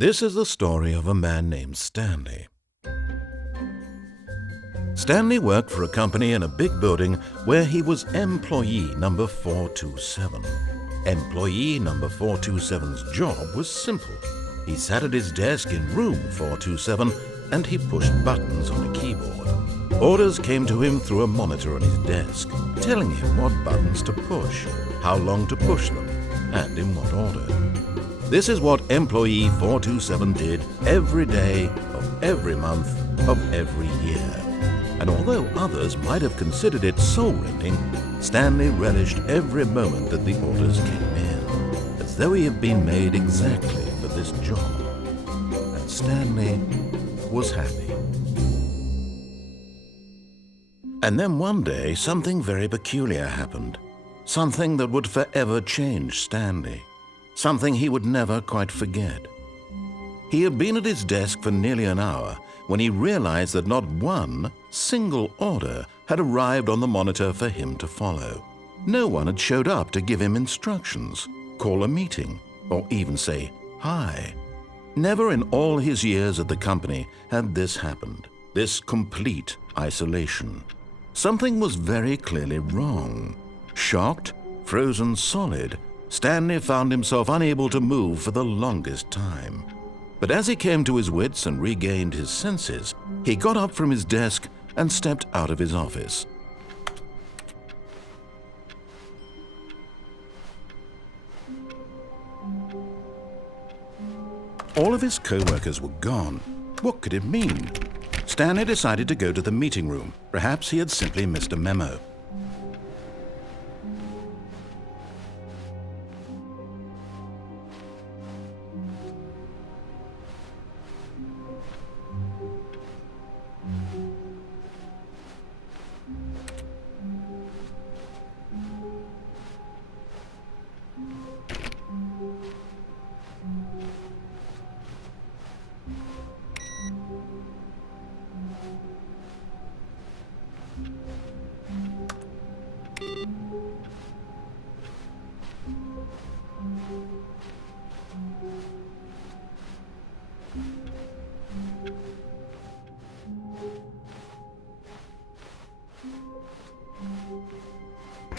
This is the story of a man named Stanley. Stanley worked for a company in a big building where he was employee number 427. Employee number 427's job was simple. He sat at his desk in room 427 and he pushed buttons on a keyboard. Orders came to him through a monitor on his desk, telling him what buttons to push, how long to push them, and in what order. This is what employee 427 did every day of every month of every year. And although others might have considered it soul-rending, Stanley relished every moment that the orders came in, as though he had been made exactly for this job. And Stanley was happy. And then one day, something very peculiar happened. Something that would forever change Stanley. Something he would never quite forget. He had been at his desk for nearly an hour when he realized that not one single order had arrived on the monitor for him to follow. No one had showed up to give him instructions, call a meeting, or even say hi. Never in all his years at the company had this happened, this complete isolation. Something was very clearly wrong. Shocked, frozen solid, Stanley found himself unable to move for the longest time. But as he came to his wits and regained his senses, he got up from his desk and stepped out of his office. All of his co-workers were gone. What could it mean? Stanley decided to go to the meeting room. Perhaps he had simply missed a memo.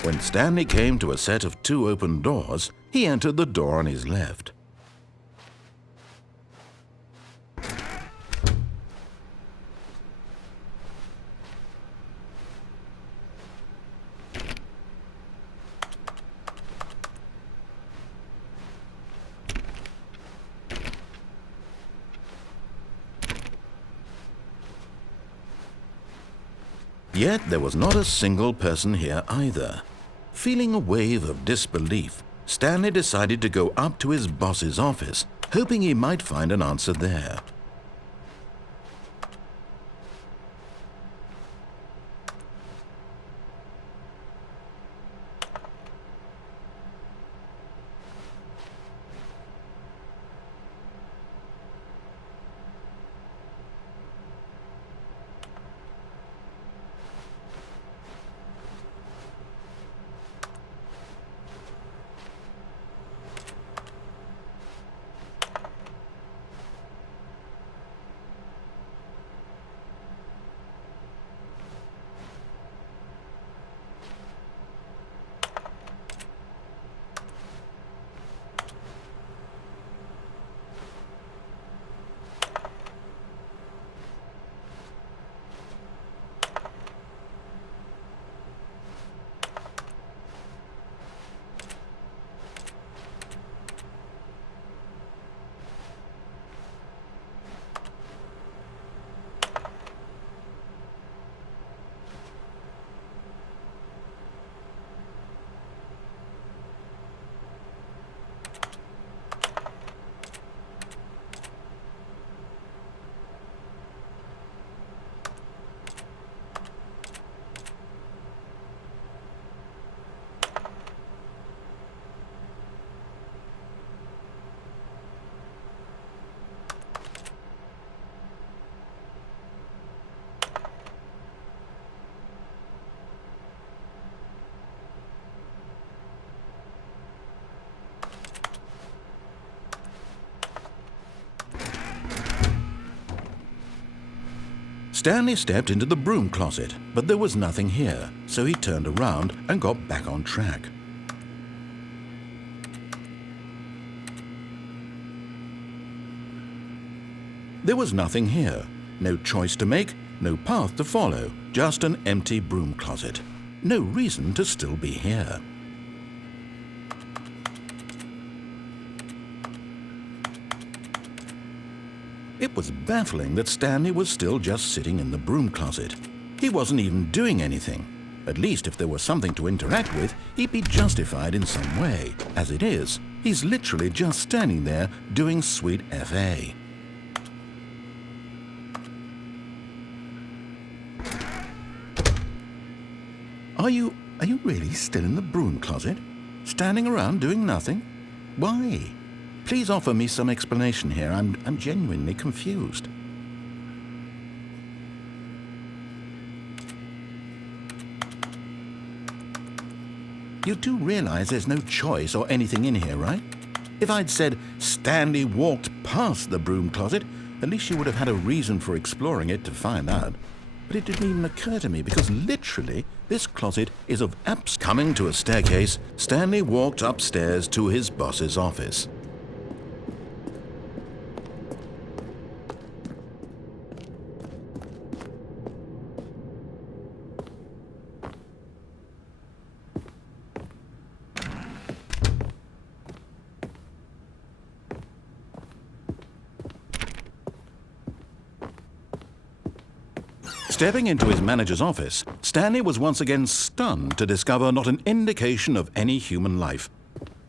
When Stanley came to a set of 2 open doors, he entered the door on his left. Yet there was not a single person here either. Feeling a wave of disbelief, Stanley decided to go up to his boss's office, hoping he might find an answer there. Stanley stepped into the broom closet, but there was nothing here, so he turned around and got back on track. There was nothing here. No choice to make, no path to follow, just an empty broom closet. No reason to still be here. It was baffling that Stanley was still just sitting in the broom closet. He wasn't even doing anything. At least if there was something to interact with, he'd be justified in some way. As it is, he's literally just standing there doing sweet FA. Are you really still in the broom closet? Standing around doing nothing? Why? Please offer me some explanation here. I'm genuinely confused. You do realize there's no choice or anything in here, right? If I'd said Stanley walked past the broom closet, at least you would have had a reason for exploring it to find out. But it didn't even occur to me because literally this closet is of apps. Coming to a staircase, Stanley walked upstairs to his boss's office. Stepping into his manager's office, Stanley was once again stunned to discover not an indication of any human life.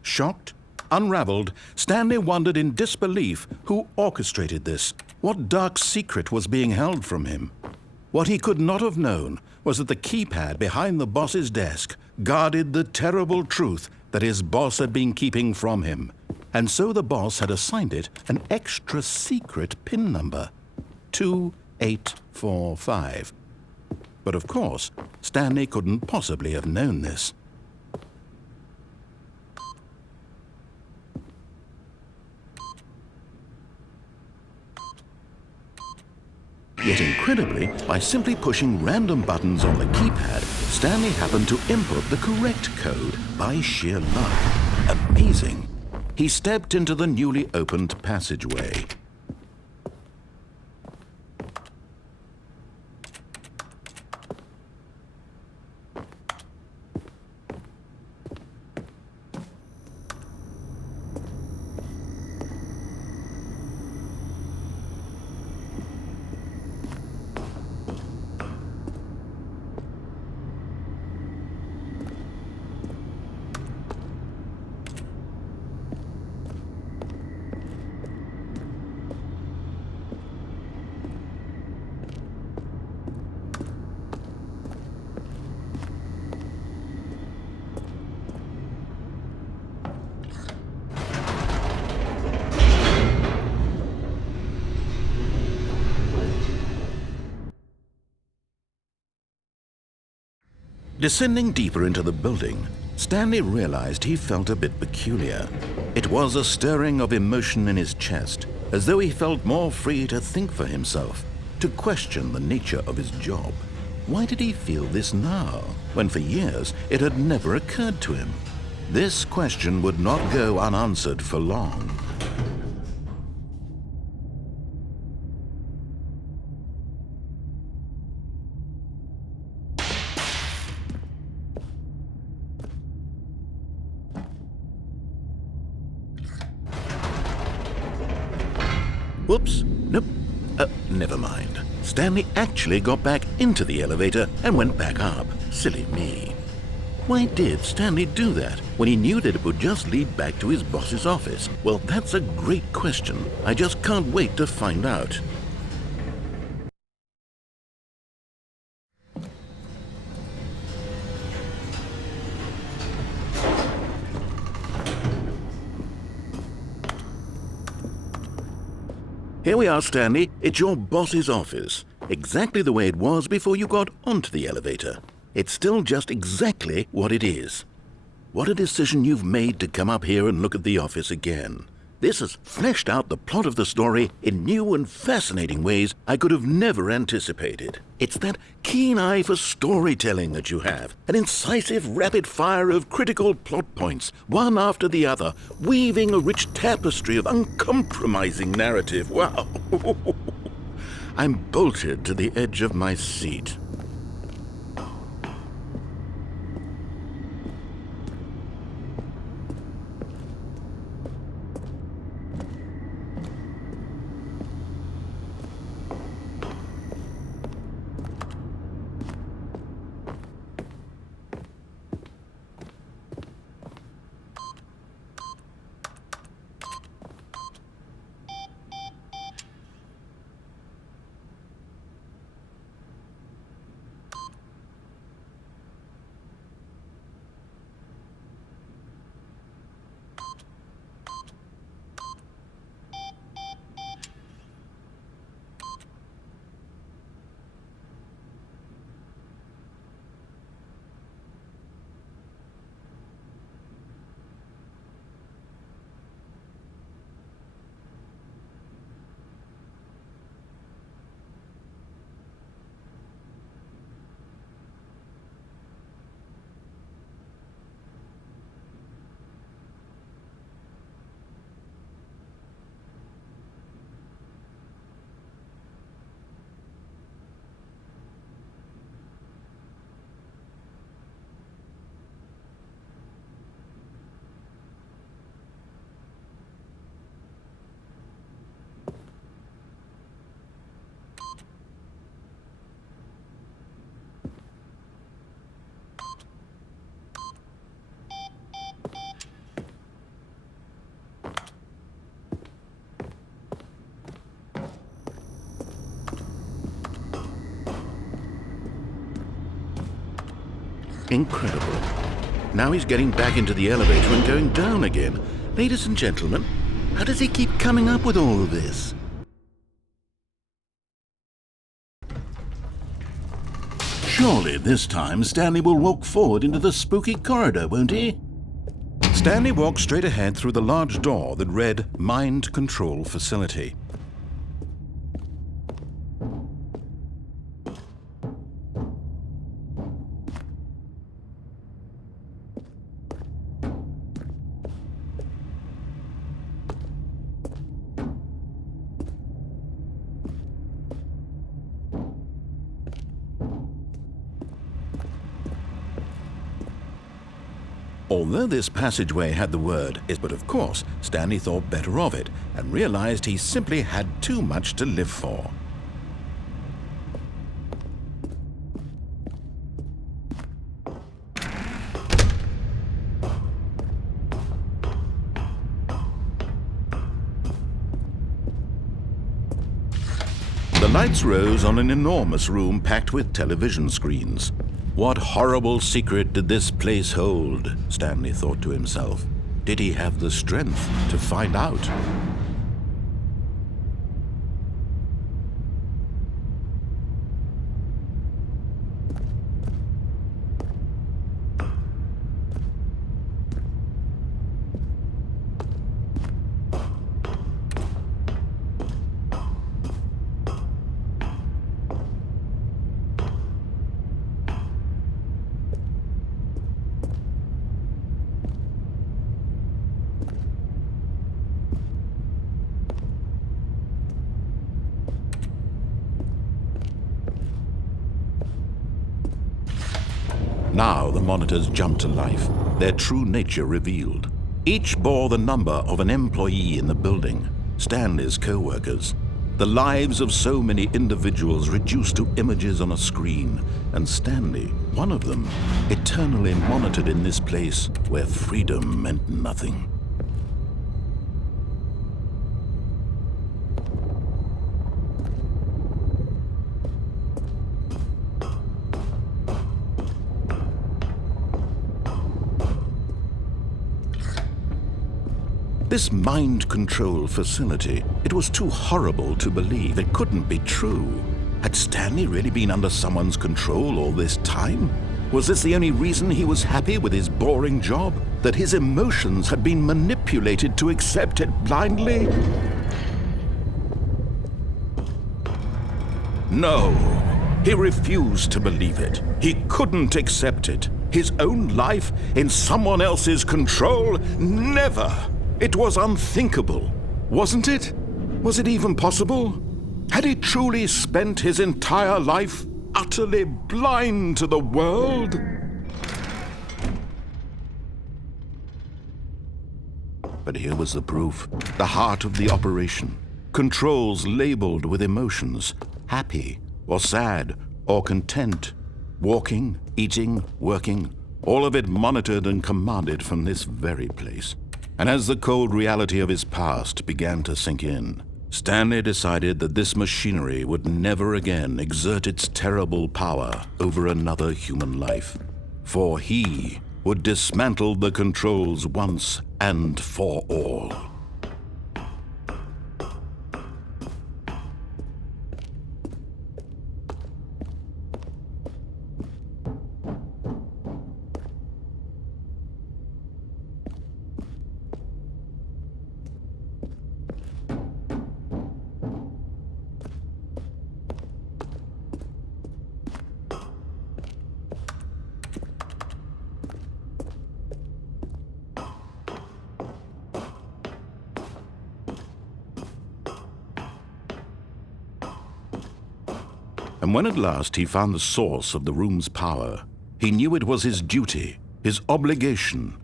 Shocked, unraveled, Stanley wondered in disbelief who orchestrated this. What dark secret was being held from him? What he could not have known was that the keypad behind the boss's desk guarded the terrible truth that his boss had been keeping from him. And so the boss had assigned it an extra secret PIN number. 2845. But of course, Stanley couldn't possibly have known this. Yet incredibly, by simply pushing random buttons on the keypad, Stanley happened to input the correct code by sheer luck. Amazing. He stepped into the newly opened passageway. Descending deeper into the building, Stanley realized he felt a bit peculiar. It was a stirring of emotion in his chest, as though he felt more free to think for himself, to question the nature of his job. Why did he feel this now, when for years it had never occurred to him? This question would not go unanswered for long. Whoops, nope, never mind. Stanley actually got back into the elevator and went back up. Silly me. Why did Stanley do that when he knew that it would just lead back to his boss's office? Well, that's a great question. I just can't wait to find out. Here we are, Stanley. It's your boss's office. Exactly the way it was before you got onto the elevator. It's still just exactly what it is. What a decision you've made to come up here and look at the office again. This has fleshed out the plot of the story in new and fascinating ways I could have never anticipated. It's that keen eye for storytelling that you have, an incisive rapid fire of critical plot points, one after the other, weaving a rich tapestry of uncompromising narrative. Wow! I'm bolted to the edge of my seat. Incredible. Now he's getting back into the elevator and going down again. Ladies and gentlemen, how does he keep coming up with all of this? Surely this time Stanley will walk forward into the spooky corridor, won't he? Stanley walked straight ahead through the large door that read Mind Control Facility. Although this passageway had the word "is," but of course Stanley thought better of it and realized he simply had too much to live for. The lights rose on an enormous room packed with television screens. What horrible secret did this place hold? Stanley thought to himself. Did he have the strength to find out? Now the monitors jumped to life, their true nature revealed. Each bore the number of an employee in the building, Stanley's co-workers. The lives of so many individuals reduced to images on a screen, and Stanley, one of them, eternally monitored in this place where freedom meant nothing. This mind control facility, it was too horrible to believe. It couldn't be true. Had Stanley really been under someone's control all this time? Was this the only reason he was happy with his boring job? that his emotions had been manipulated to accept it blindly? No, he refused to believe it. He couldn't accept it. His own life in someone else's control? Never! It was unthinkable, wasn't it? Was it even possible? Had he truly spent his entire life utterly blind to the world? But here was the proof, the heart of the operation. Controls labeled with emotions, happy or sad or content, walking, eating, working, all of it monitored and commanded from this very place. And as the cold reality of his past began to sink in, Stanley decided that this machinery would never again exert its terrible power over another human life, for he would dismantle the controls once and for all. And when at last he found the source of the room's power, he knew it was his duty, his obligation.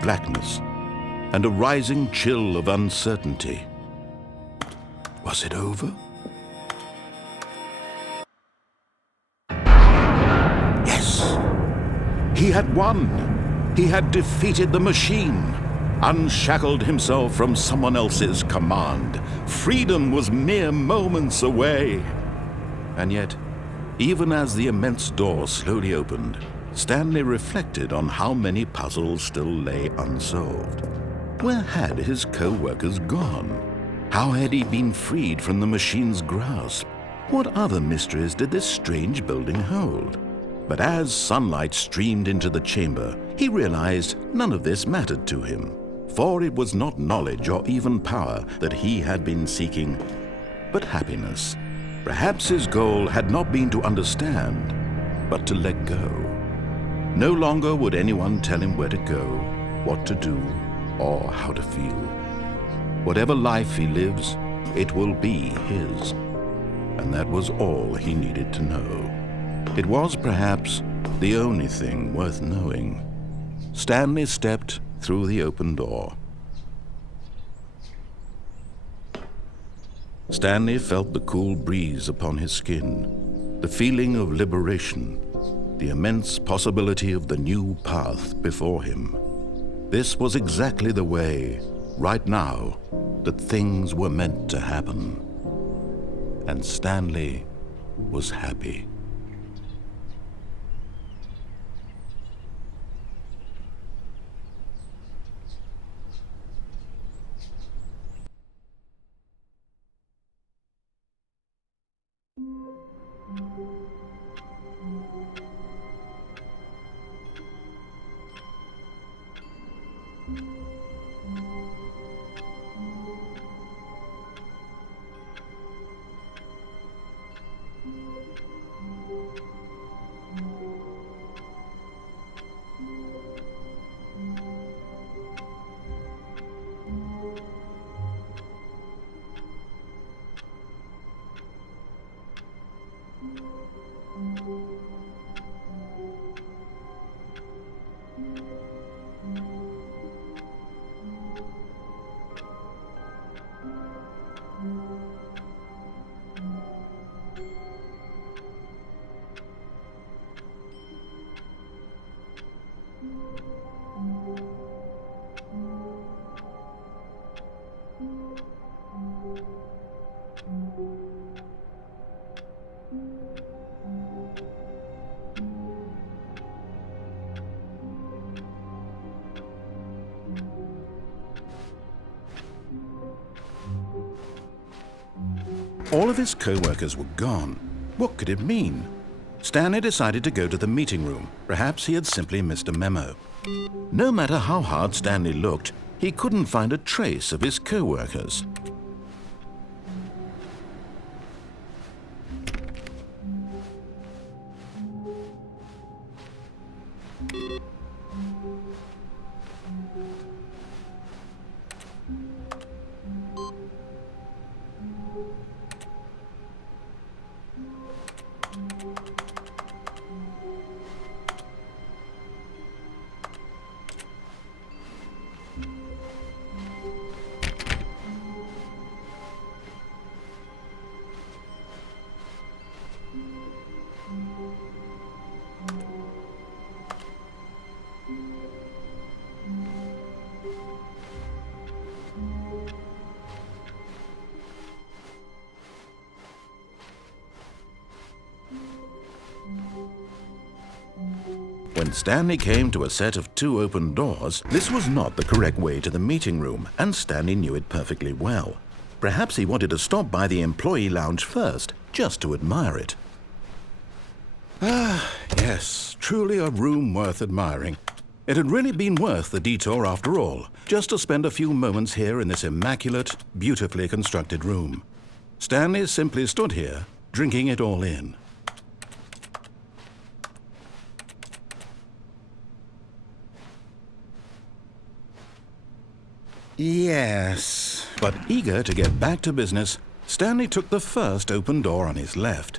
Blackness and a rising chill of uncertainty. Was it over? He had won. He had defeated the machine, unshackled himself from someone else's command. Freedom was mere moments away. And yet, even as the immense door slowly opened, Stanley reflected on how many puzzles still lay unsolved. Where had his co-workers gone? How had he been freed from the machine's grasp? What other mysteries did this strange building hold? But as sunlight streamed into the chamber, he realized none of this mattered to him, for it was not knowledge or even power that he had been seeking, but happiness. Perhaps his goal had not been to understand, but to let go. No longer would anyone tell him where to go, what to do, or how to feel. Whatever life he lives, it will be his. And that was all he needed to know. It was perhaps the only thing worth knowing. Stanley stepped through the open door. Stanley felt the cool breeze upon his skin, the feeling of liberation, the immense possibility of the new path before him. This was exactly the way, right now, that things were meant to happen. And Stanley was happy. All of his co-workers were gone. What could it mean? Stanley decided to go to the meeting room. Perhaps he had simply missed a memo. No matter how hard Stanley looked, he couldn't find a trace of his co-workers. When Stanley came to a set of 2 open doors, this was not the correct way to the meeting room, and Stanley knew it perfectly well. Perhaps he wanted to stop by the employee lounge first, just to admire it. Ah, yes, truly a room worth admiring. It had really been worth the detour after all, just to spend a few moments here in this immaculate, beautifully constructed room. Stanley simply stood here, drinking it all in. Yes. But eager to get back to business, Stanley took the first open door on his left.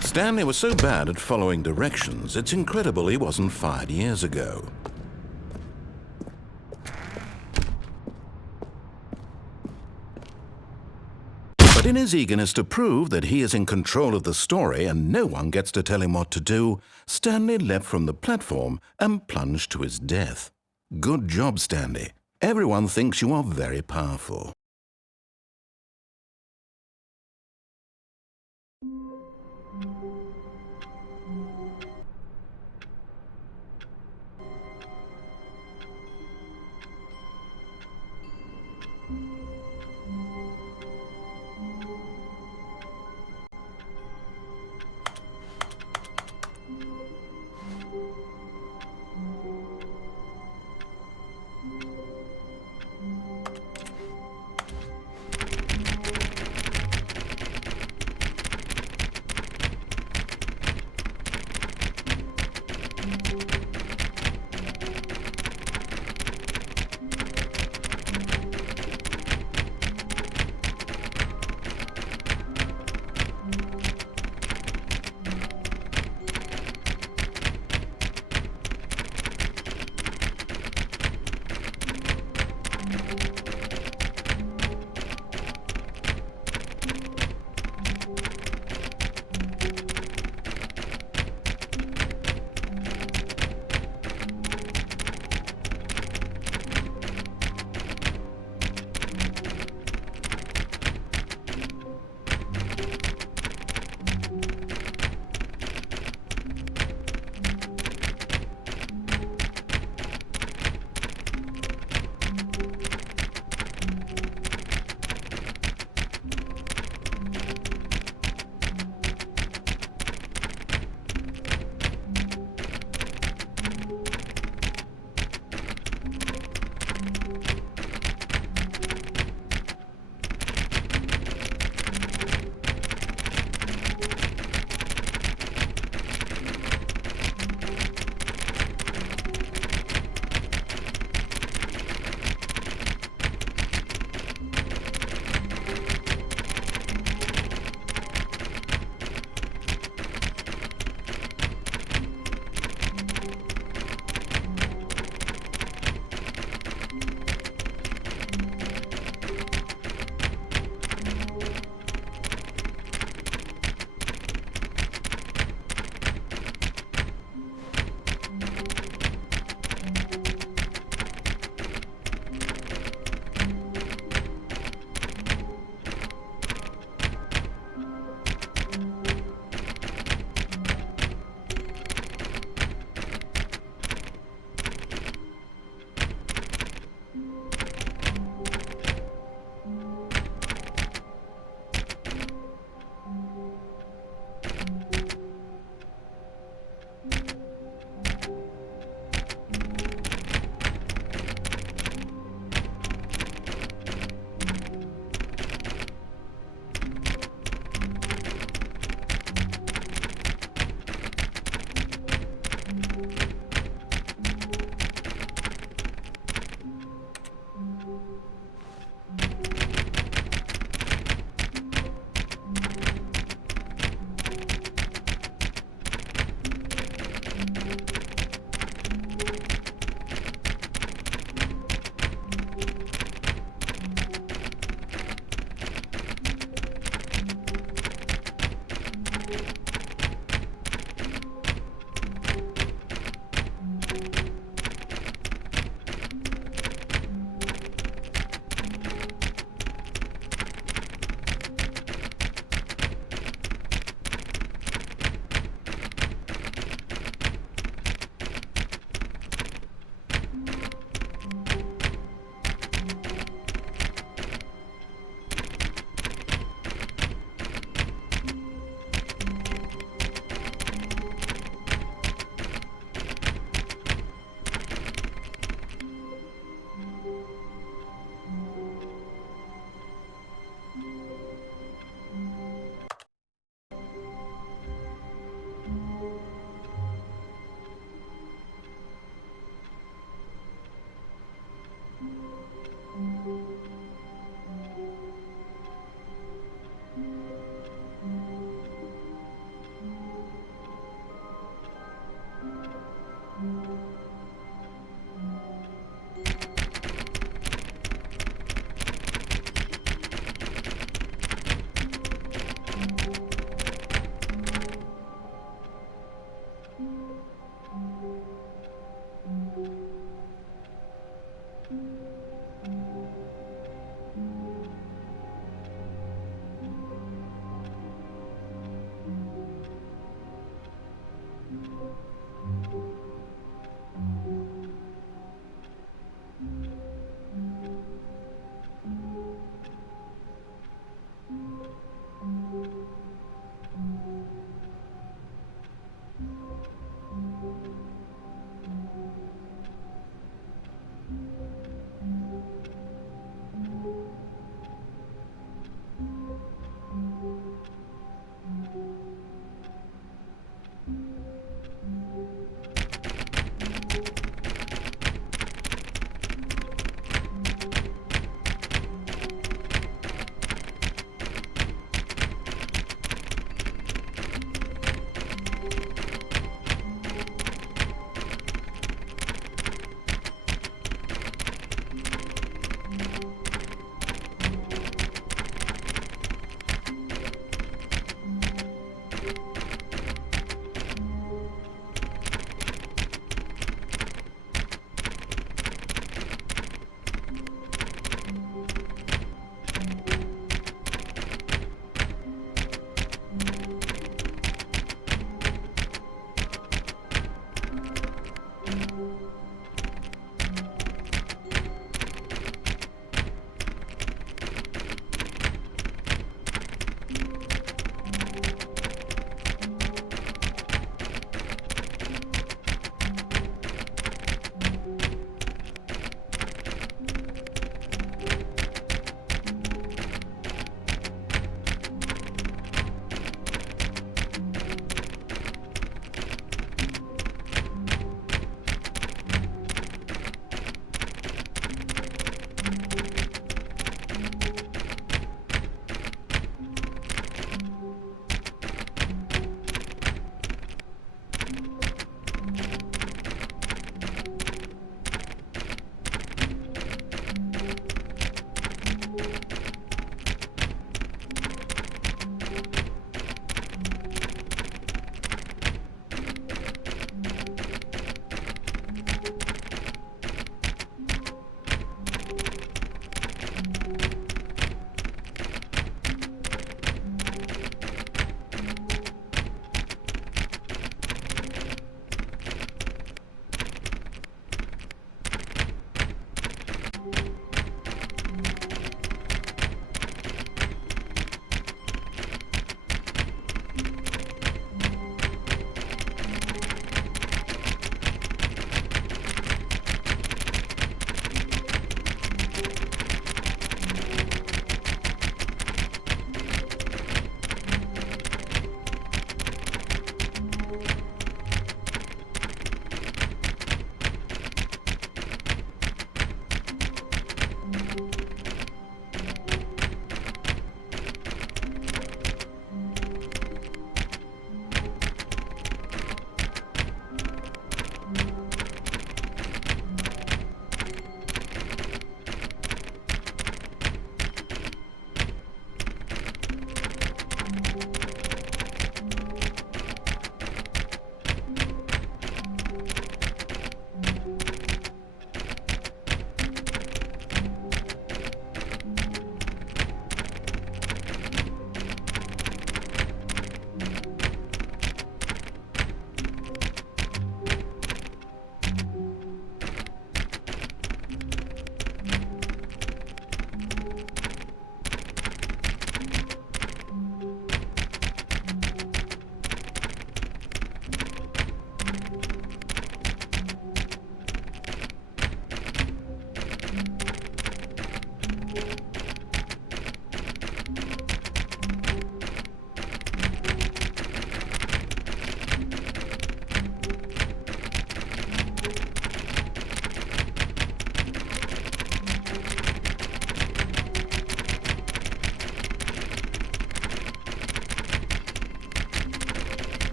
Stanley was so bad at following directions, it's incredible he wasn't fired years ago. But in his eagerness to prove that he is in control of the story and no one gets to tell him what to do, Stanley leapt from the platform and plunged to his death. Good job, Stanley. Everyone thinks you are very powerful.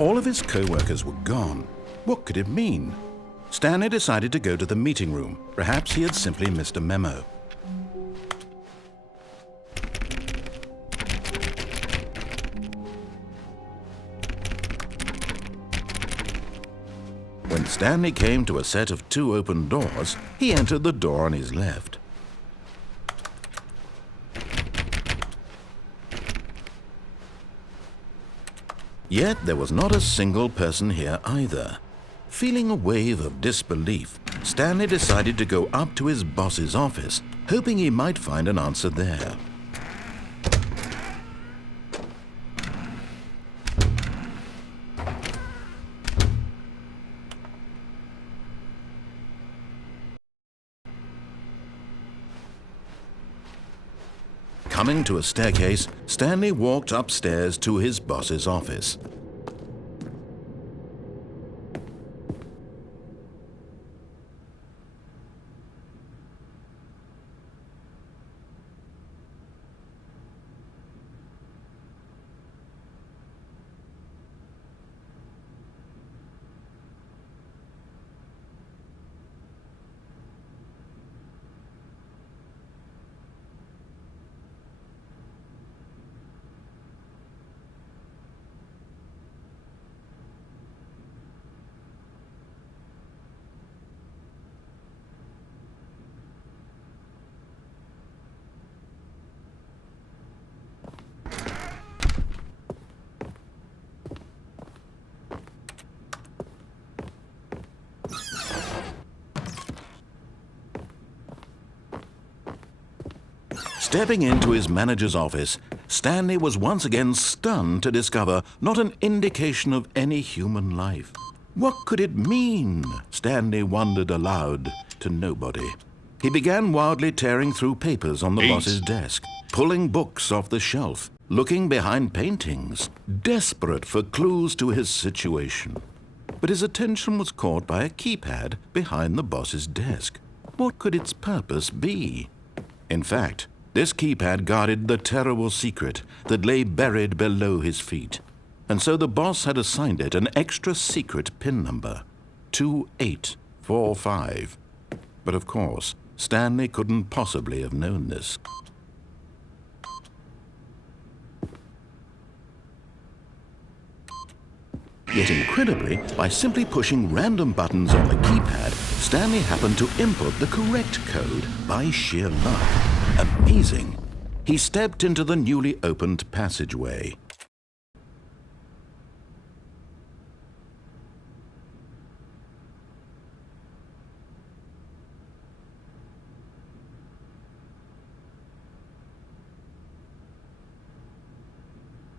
All of his co-workers were gone. What could it mean? Stanley decided to go to the meeting room. Perhaps he had simply missed a memo. When Stanley came to a set of 2 open doors, he entered the door on his left. Yet there was not a single person here either. Feeling a wave of disbelief, Stanley decided to go up to his boss's office, hoping he might find an answer there. Coming to a staircase, Stanley walked upstairs to his boss's office. Stepping into his manager's office, Stanley was once again stunned to discover not an indication of any human life. What could it mean? Stanley wondered aloud to nobody. He began wildly tearing through papers on the boss's desk, pulling books off the shelf, looking behind paintings, desperate for clues to his situation. But his attention was caught by a keypad behind the boss's desk. What could its purpose be? In fact, this keypad guarded the terrible secret that lay buried below his feet. And so the boss had assigned it an extra secret PIN number, 2845. But of course, Stanley couldn't possibly have known this. Yet incredibly, by simply pushing random buttons on the keypad, Stanley happened to input the correct code by sheer luck. Amazing. He stepped into the newly opened passageway.